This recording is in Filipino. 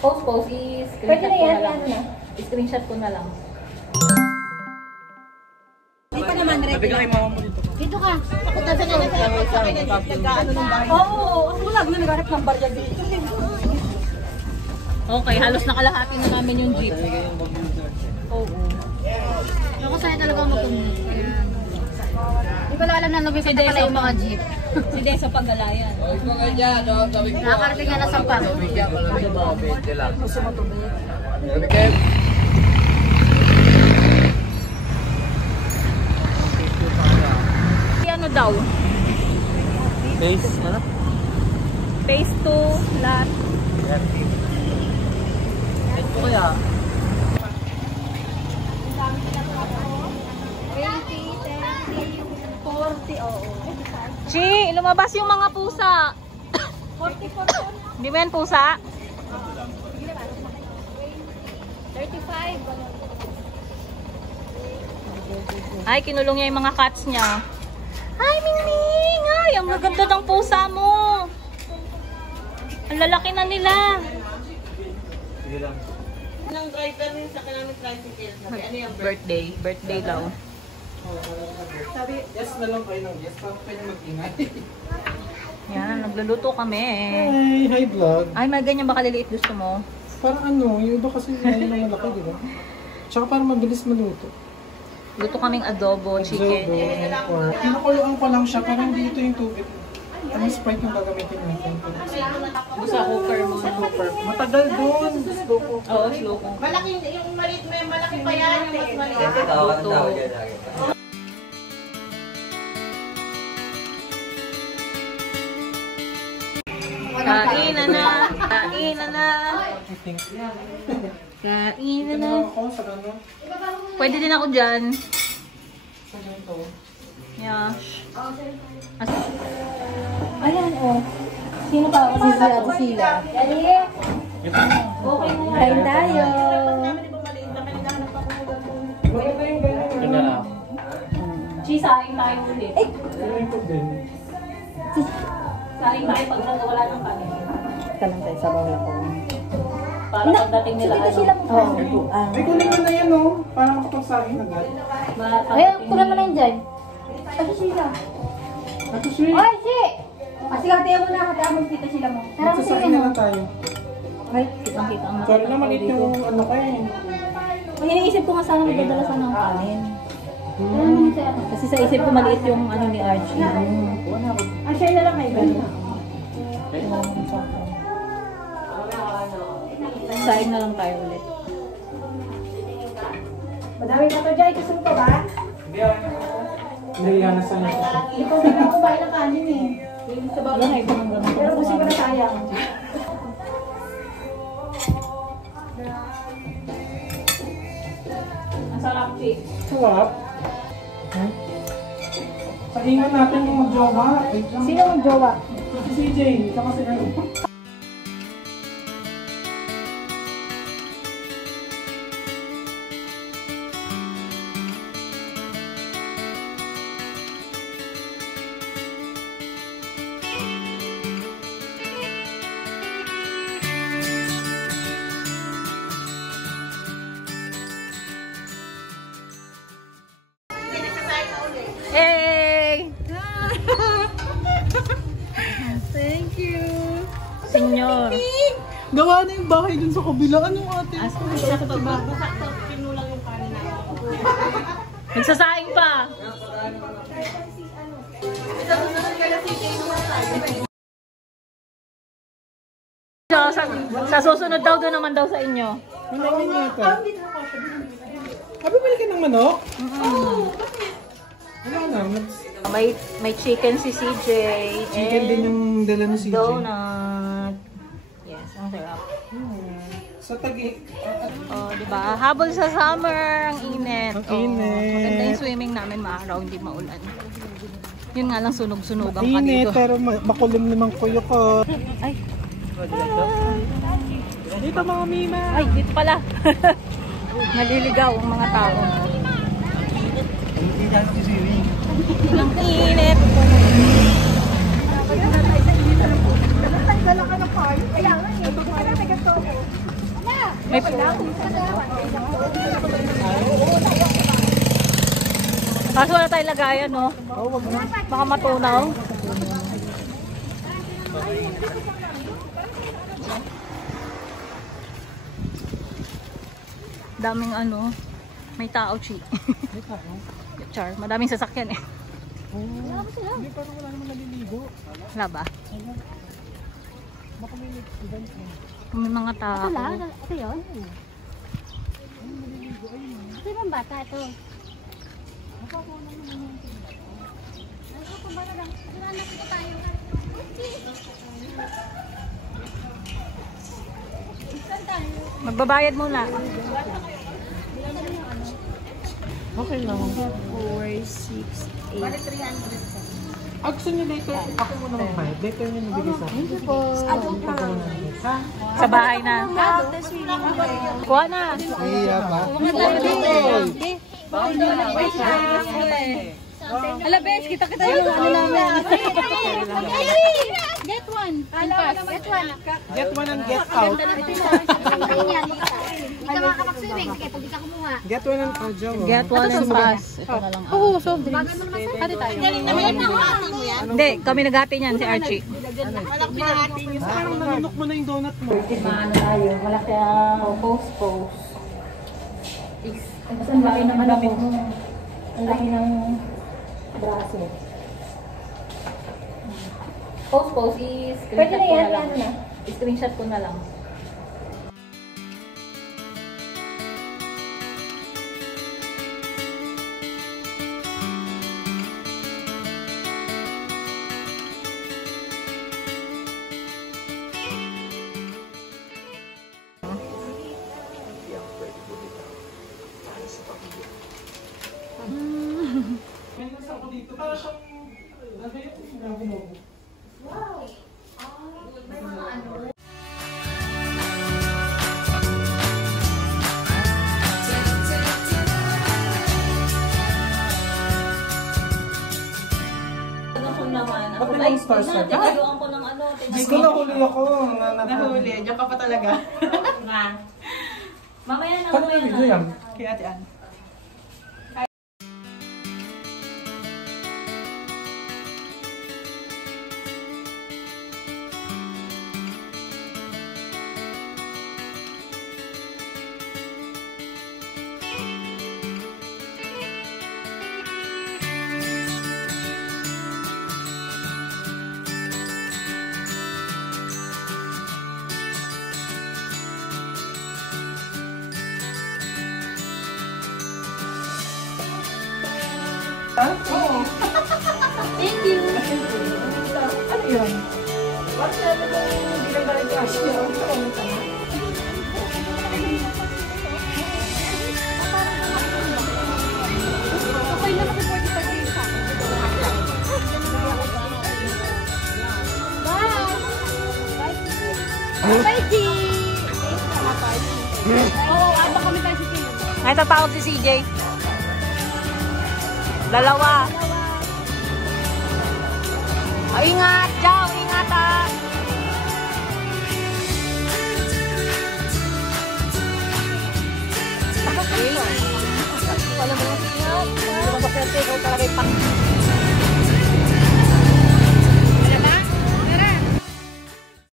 Post, Pwede i-screenshot na ko yan, na lang. ano na? I-screenshot ko na lang. Dito naman, ready Sabi ka kay mama mo dito. Dito ka. Punta sa nila sa nag-ano ng bahay. Oo, wala mo na naghanap ng barya dito. Okay, halos nakalahati na namin yung jeep. Oo. Ako sa'yo talaga mag-commute. Hindi ko alam na nabisa na pala yung mga jeep. Si Desa Pagalayan. Nakakarating nga na sa pan. Ano daw? Base, ano? Phase 2, lot. Ito kaya? 40, oo. Chi, lumabas yung mga pusa. 44. Di ba yan pusa? 35. Ay, kinulong niya yung mga cats niya. Hi, Mingming! Ay, ang gaganda ng pusa mo. Ang lalaki na nila. Sige lang. Nang driver rin sa kailangan tricycle. Sabi, ano yung Birthday. Birthday daw. sabi? Yes na lang kayo ng yes. Para kayo mag-ingay. Yan, nagluluto kami. Hi vlog. Ay, may ganyan ba kaliliit gusto mo? Parang ano, yung iba kasi ngayon na malaki, di ba? Tsaka parang mabilis maluto. Luto kaming adobo, chicken. Pinakuluan ko lang siya, parang hindi ito yung tubig. Ano Sprite yung gagamitin natin? Sa cooker mo. Sa cooker. Matagal doon. Slow cooker. Oo, slow cooker. Malaki, yung maliit mo yung malaki pa yan, yung mas maliit. Luto. Kain na na. Kain na na. I think. Kain na Ito na. na ako sa gano'n. Pwede din ako dyan. Sa ganito. Yeah. Ayan, oh. Sino pa ako si sila? Dali. Okay na. Kain tayo. Maganda yung gano'n. Ito na lang. Saing tayo ulit. Ito ko din. Saing tayo pag wala ng kanin. Kalang tayo, sabaw lang ko. Para pagdating nila ano. Oo. Ay, kunin mo na yan, oh. Para makapagsahin agad. Ayun, kulang mo na yun dyan. Ito sila. Ito siya. Ay, si! Masigatiya mo na, kaya magkita sila mo. Tara mo sila Magsasahin na lang tayo. Ay, Kitang-kita ang Sorry na, maliit yung ano ko eh. ang iniisip ko nga sana magdadala sana ng kanin. Kasi sa isip ko maliit yung ano ni Archie. Ah, share na lang kayo. saing na lang tayo ulit. Madami na to dyan. Gusto mo pa ba? Nahiya na sana ko siya. Ikaw na lang kumain ng kanin eh. Sa baba. Yan ay tumanggan ako. Pero gusto ko na sayang. Ang sarap, Chi. Sarap. Huh? Pahingan natin yung mag-jowa. Wait lang. Sino ang jowa? Si CJ. Saka si Earl. Hey! Thank you. Senyor. Gawa na yung bahay dun sa kabila. Anong ate? Pinulang yung kanin na. Nagsasaing pa. Sa susunod daw doon naman daw sa inyo. Ano namin yata? Abi, bili ka ng manok? Wala na. May chicken si CJ. Chicken din yung dala ni CJ. Donut. Yes, ang sarap. Sa Taguig. Oh, di ba? Habol sa summer, ang init. Ang init. Maganda yung swimming namin, maaraw, hindi maulan. Yun nga lang sunog-sunogan ka Init, dito. pero makulim naman kuyo ko. Ay, Dito mga mima. ay, dito pala. Naliligaw ang mga tao. Ang init. Dala ka ng kain. Kailangan eh. Pag wala, may gasto ko. Kaso wala tayong lagayan, no? Baka matunaw. Daming ano, may tao, Chi. May tao? Char, madaming sasakyan eh. Hindi, parang wala naman naliligo. Wala ba? Baka may event na. May mga tao. Ito yun? Ito yung bata ito. Magbabayad muna. Okay lang. 4, 6, 8. Gusto niyo dito, ako muna mag-bayad. Dito niyo nabigay sa akin. po. Ha? Sa bahay na. Kuha na. Iya ba? Ala, bes, kita-kita yung ano namin. Get one. Get one. Get one and get out. Hindi ka makakapag-swimming. Sige, pag di ka kumuha. Get one and out, Joe. Get one and pass. Ito na lang. Oo, soft drinks. Hati tayo. Hindi, kami naghati niyan si Archie. Parang naninok mo na yung donut mo. Maano tayo. Wala kaya post-post. Mas ang laki naman ako. Ang laki ng braso. Post is Pwede na yan, ano na. Screenshot ko na lang. May nasa ako dito. Para siyang... Ano yun? Grabe mo. Ba't may star sir? Tinuloan ko ng ano. Hindi ko nahuli ako. Nahuli, diyan ka pa talaga. Mamaya na. Paano yung video yan? Kaya Ate Ann. Thank you. Ano yun? Bakit natin yung ginagaling ka siya? Ano ka na? Okay na mag-report yung pag-game sa akin. Bye! Bye, G! Oo, aba kami tayo si Kim. Ay, tatawag si CJ. Dalawa. Oh, ingat, Jow. Ingat, ha. Wala mo yung ingat. Wala mo yung ingat. Ikaw talaga yung